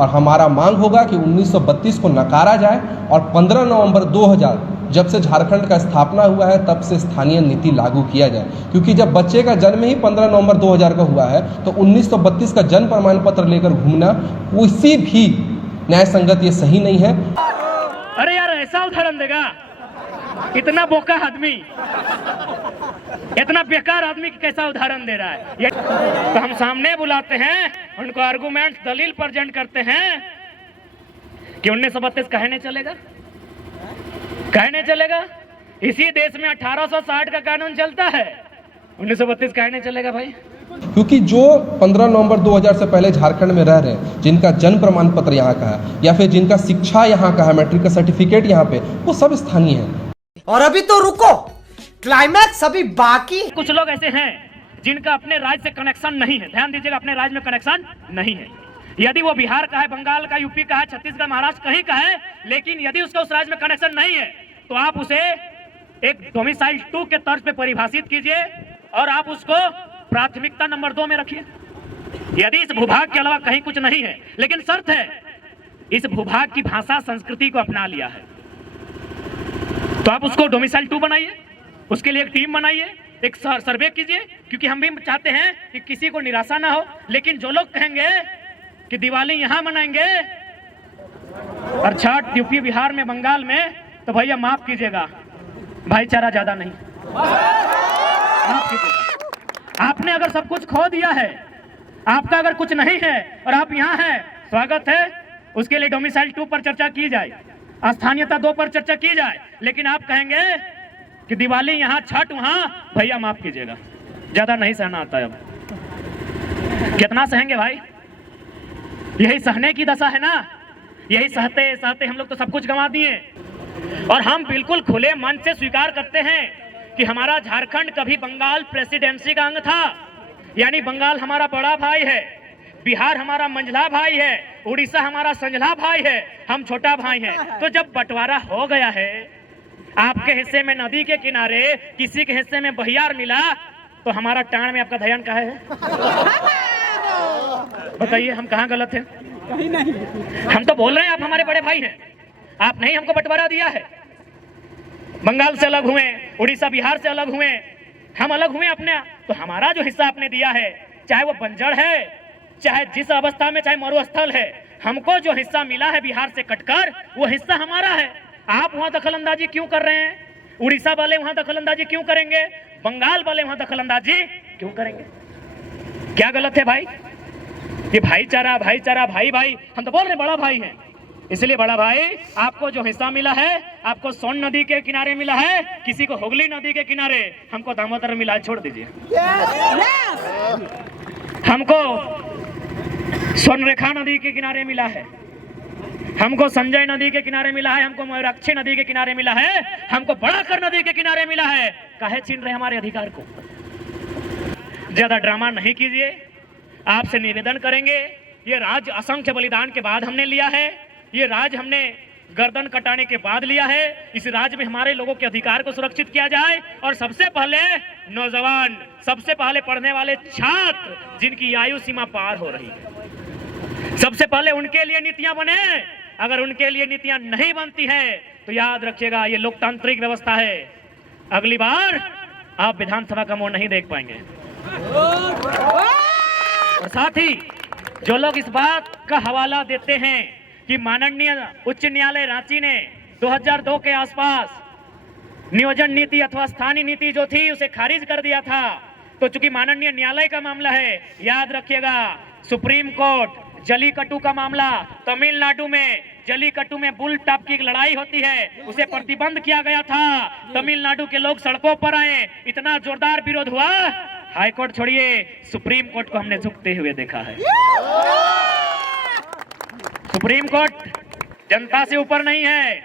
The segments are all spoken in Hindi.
और हमारा मांग होगा कि 1932 को नकारा जाए और 15 नवंबर 2000 जब से झारखंड का स्थापना हुआ है तब से स्थानीय नीति लागू किया जाए, क्योंकि जब बच्चे का जन्म ही 15 नवंबर 2000 का हुआ है तो 1932 का जन्म प्रमाण पत्र लेकर घूमना किसी भी न्याय संगत ये सही नहीं है। अरे यार ऐसा उदाहरण देगा, इतना बोका आदमी, इतना बेकार आदमी कैसा उदाहरण दे रहा है। तो हम सामने बुलाते हैं, उनको आर्गुमेंट दलील प्रेजेंट करते हैं कि 1932 कहे नहीं चलेगा, कहे नहीं चलेगा। इसी देश में 1860 का कानून चलता है, 1932 कहे नहीं चलेगा भाई। क्योंकि जो 15 नवंबर 2000 से पहले झारखंड में रह रहे हैं, जिनका जन्म प्रमाण पत्र यहाँ का है या फिर जिनका शिक्षा यहाँ का है, मैट्रिक का सर्टिफिकेट यहाँ पे, वो सब स्थानीय है। और अभी तो रुको, क्लाइमैक्स अभी बाकी। कुछ लोग ऐसे हैं जिनका अपने राज्य से कनेक्शन नहीं है, ध्यान दीजिएगा, अपने राज्य में कनेक्शन नहीं है। यदि वो बिहार का है, बंगाल का, यूपी का है, छत्तीसगढ़, महाराष्ट्र कहीं का है, लेकिन यदि उसका उस राज्य में कनेक्शन नहीं है तो आप उसे एक डोमिसाइल 2 के तर्ज पे परिभाषित कीजिए और आप उसको प्राथमिकता नंबर 2 में रखिए। यदि इस भूभाग के अलावा कहीं कुछ नहीं है, लेकिन शर्त है इस भूभाग की भाषा संस्कृति को अपना लिया है, तो आप उसको डोमिसाइल 2 बनाइए, उसके लिए एक टीम बनाइए, एक सर्वे कीजिए, क्योंकि हम भी चाहते हैं कि किसी को निराशा ना हो। लेकिन जो लोग कहेंगे कि दिवाली यहां मनाएंगे और छठ यूपी, बिहार में, बंगाल में, तो भैया माफ कीजिएगा, भाईचारा ज्यादा नहीं, माफ कीजिएगा। आपने अगर सब कुछ खो दिया है, आपका अगर कुछ नहीं है और आप यहाँ हैं, स्वागत है, उसके लिए डोमिसाइल 2 पर चर्चा की जाए, स्थानीयता 2 पर चर्चा की जाए। लेकिन आप कहेंगे कि दिवाली यहाँ, छठ वहां, भैया माफ कीजिएगा, ज्यादा नहीं सहना आता है। अब कितना सहेंगे भाई? यही सहने की दशा है ना, यही सहते सहते हम लोग तो सब कुछ गंवा दिए। और हम बिल्कुल खुले मन से स्वीकार करते हैं कि हमारा झारखंड कभी बंगाल प्रेसिडेंसी का अंग था, यानी बंगाल हमारा बड़ा भाई है, बिहार हमारा मंझला भाई है, उड़ीसा हमारा संझला भाई है, हम छोटा भाई हैं। तो जब बंटवारा हो गया है, आपके हिस्से में नदी के किनारे, किसी के हिस्से में बहियार मिला, तो हमारा टाण में आपका ध्यान कहाँ है? बताइए, हम कहाँ गलत हैं? कहीं नहीं। हम तो बोल रहे हैं आप हमारे बड़े भाई हैं, आप नहीं हमको बंटवारा दिया है। बंगाल से अलग हुए, उड़ीसा बिहार से अलग हुए, हम अलग हुए अपने, तो हमारा जो हिस्सा आपने दिया है, चाहे वो बंजर है, चाहे जिस अवस्था में, चाहे मरुस्थल है, हमको जो हिस्सा मिला है बिहार से कटकर, वो हिस्सा हमारा है। आप वहां दखल अंदाजी क्यों कर रहे हैं? उड़ीसा वाले वहां दखल अंदाजी क्यों करेंगे? बंगाल वाले वहां दखल अंदाजी क्यों करेंगे? क्या गलत है भाई? ये भाईचारा, भाईचारा, भाई भाई, हम तो बोल रहे बड़ा भाई हैं, इसलिए बड़ा भाई, आपको जो हिस्सा मिला है, आपको सोन नदी के किनारे मिला है, किसी को हुगली नदी के किनारे, हमको दामोदर मिला है, छोड़ दीजिए। हमको स्वर्णरेखा नदी के किनारे मिला है, हमको संजय नदी के किनारे मिला है, हमको मयूराक्षी नदी के किनारे मिला है, हमको बड़ाकर नदी के किनारे मिला है। काहे छीन रहे हमारे अधिकार को? ज्यादा ड्रामा नहीं कीजिए, आपसे निवेदन करेंगे। ये राज्य असंख्य बलिदान के बाद हमने लिया है, ये राज्य हमने गर्दन कटाने के बाद लिया है। इस राज्य में हमारे लोगों के अधिकार को सुरक्षित किया जाए, और सबसे पहले नौजवान, सबसे पहले पढ़ने वाले छात्र जिनकी आयु सीमा पार हो रही है, सबसे पहले उनके लिए नीतियां बने। अगर उनके लिए नीतियां नहीं बनती है तो याद रखिएगा, ये लोकतांत्रिक व्यवस्था है, अगली बार आप विधानसभा का मोड़ नहीं देख पाएंगे। और साथ ही जो लोग इस बात का हवाला देते हैं कि माननीय उच्च न्यायालय रांची ने 2002 के आसपास नियोजन नीति अथवा स्थानीय नीति जो थी उसे खारिज कर दिया था, तो चूंकि माननीय न्यायालय का मामला है, याद रखिएगा, सुप्रीम कोर्ट जलीकट्टू का मामला, तमिलनाडु में जलीकट्टू में बुल टाप की एक लड़ाई होती है, उसे प्रतिबंध किया गया था, तमिलनाडु के लोग सड़कों पर आए, इतना जोरदार विरोध हुआ, हाईकोर्ट छोड़िए, सुप्रीम कोर्ट को हमने झुकते हुए देखा है। सुप्रीम कोर्ट जनता से ऊपर नहीं है,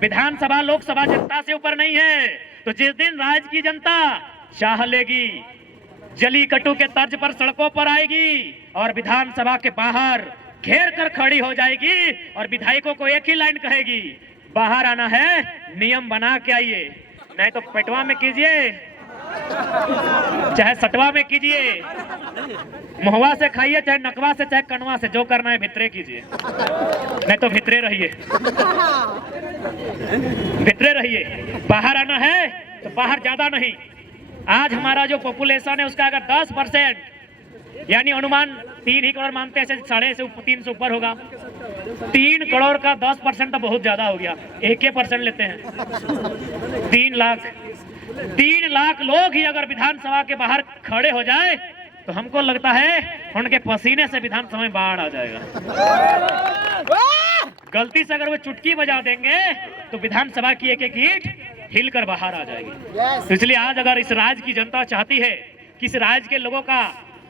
विधानसभा लोकसभा जनता से ऊपर नहीं है। तो जिस दिन राज्य की जनता चाह लेगी, जलीकट्टू के तर्ज पर सड़कों पर आएगी और विधानसभा के बाहर घेर कर खड़ी हो जाएगी और विधायकों को एक ही लाइन कहेगी, बाहर आना है, नियम बना के आइए, नहीं तो पेटवा में कीजिए, चाहे सटवा में कीजिए, महुआ से खाइए, चाहे नकवा से, चाहे कनवा से, जो करना है भितरे कीजिए, नहीं तो भितरे रहिए, भितरे रहिए। बाहर आना है तो बाहर ज्यादा नहीं। आज हमारा जो पॉपुलेशन है उसका अगर 10% यानी अनुमान 3 ही करोड़ मानते हैं, 3.5 से ऊपर होगा। 3 करोड़ का 10% तो बहुत ज्यादा हो गया, 1% लेते हैं, 3 लाख लोग ही अगर विधानसभा के बाहर खड़े हो जाए तो हमको लगता है उनके पसीने से विधानसभा में बाढ़ आ जाएगा। गलती से अगर वो चुटकी बजा देंगे तो विधानसभा की एक एक ईंट हिलकर बाहर आ जाएगी। तो इसलिए आज अगर इस राज्य की जनता चाहती है कि इस राज्य के लोगों का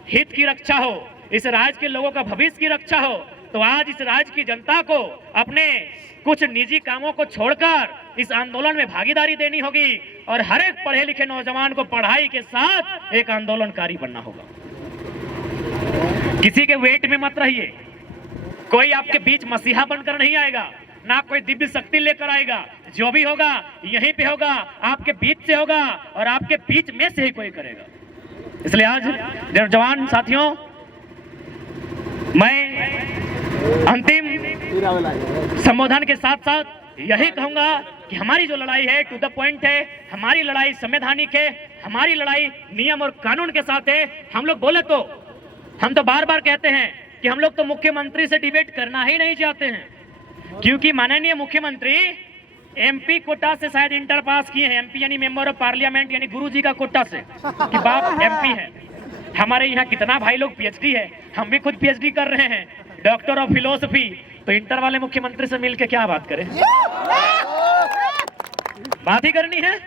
हित की रक्षा हो, इस राज्य के लोगों का भविष्य की रक्षा हो, तो आज इस राज्य की जनता को अपने कुछ निजी कामों को छोड़कर इस आंदोलन में भागीदारी देनी होगी और हर एक पढ़े लिखे नौजवान को पढ़ाई के साथ एक आंदोलनकारी बनना होगा। किसी के वेट में मत रहिए, कोई आपके बीच मसीहा बनकर नहीं आएगा, ना कोई दिव्य शक्ति लेकर आएगा। जो भी होगा यहीं पे होगा, आपके बीच से होगा और आपके बीच में से ही कोई करेगा। इसलिए आज नौजवान साथियों, मैं अंतिम संबोधन के साथ साथ यही कहूंगा कि हमारी जो लड़ाई है टू द पॉइंट है, हमारी लड़ाई संवैधानिक है, हमारी लड़ाई नियम और कानून के साथ है। हम लोग बोले तो हम तो बार बार कहते हैं कि हम लोग तो मुख्यमंत्री से डिबेट करना ही नहीं चाहते हैं, क्योंकि माननीय मुख्यमंत्री एमपी कोटा से शायद इंटर पास किए हैं। एमपी यानी मेंबर ऑफ पार्लियामेंट, यानी गुरुजी का कोटा से कि बाप एमपी है। हमारे यहाँ कितना भाई लोग पीएचडी है, हम भी खुद पीएचडी कर रहे हैं, डॉक्टर ऑफ फिलोसफी। तो इंटर वाले मुख्यमंत्री से मिलकर क्या बात करें? बात ही करनी है,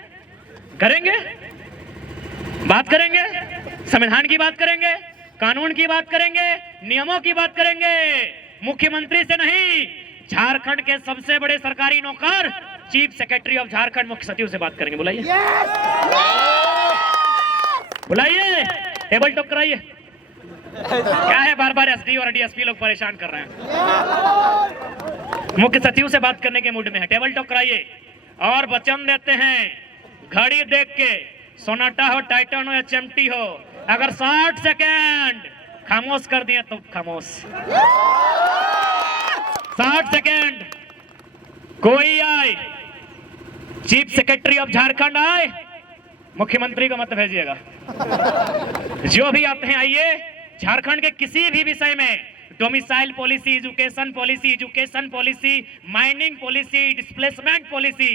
करेंगे, बात करेंगे, संविधान की बात करेंगे, कानून की बात करेंगे, नियमों की बात करेंगे, मुख्यमंत्री से नहीं। झारखंड के सबसे बड़े सरकारी नौकर चीफ सेक्रेटरी ऑफ झारखंड मुख्य सचिव से बात करेंगे। बुलाइए, बुलाइए, टेबल टॉक कराइए। क्या है बार बार एसडी और डीएसपी लोग परेशान कर रहे हैं? मुख्य सचिव से बात करने के मूड में है, टेबल टॉक कराइए। और वचन देते हैं घड़ी देख के, सोनाटा हो, टाइटन हो या चिमटी हो, अगर 60 सेकेंड खामोश कर दिए तो खामोश। 60 सेकेंड कोई आए, चीफ सेक्रेटरी ऑफ झारखंड आए, मुख्यमंत्री को मत भेजिएगा। जो भी आते हैं आइए, झारखंड के किसी भी विषय में, domicile policy, education policy, mining policy, displacement policy,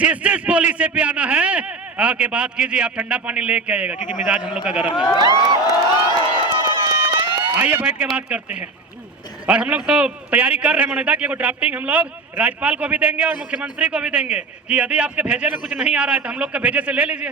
जिस पॉलिसी पे आना है आके बात कीजिए। आप ठंडा पानी लेके आइएगा क्योंकि मिजाज हम लोग का गर्म है। आइए बैठ के बात करते हैं। और हम लोग तो तैयारी कर रहे हैं मनोदा की ड्राफ्टिंग हम लोग राज्यपाल को भी देंगे और मुख्यमंत्री को भी देंगे कि यदि आपके भेजे में कुछ नहीं आ रहा है तो हम लोग के भेजे से ले लीजिए।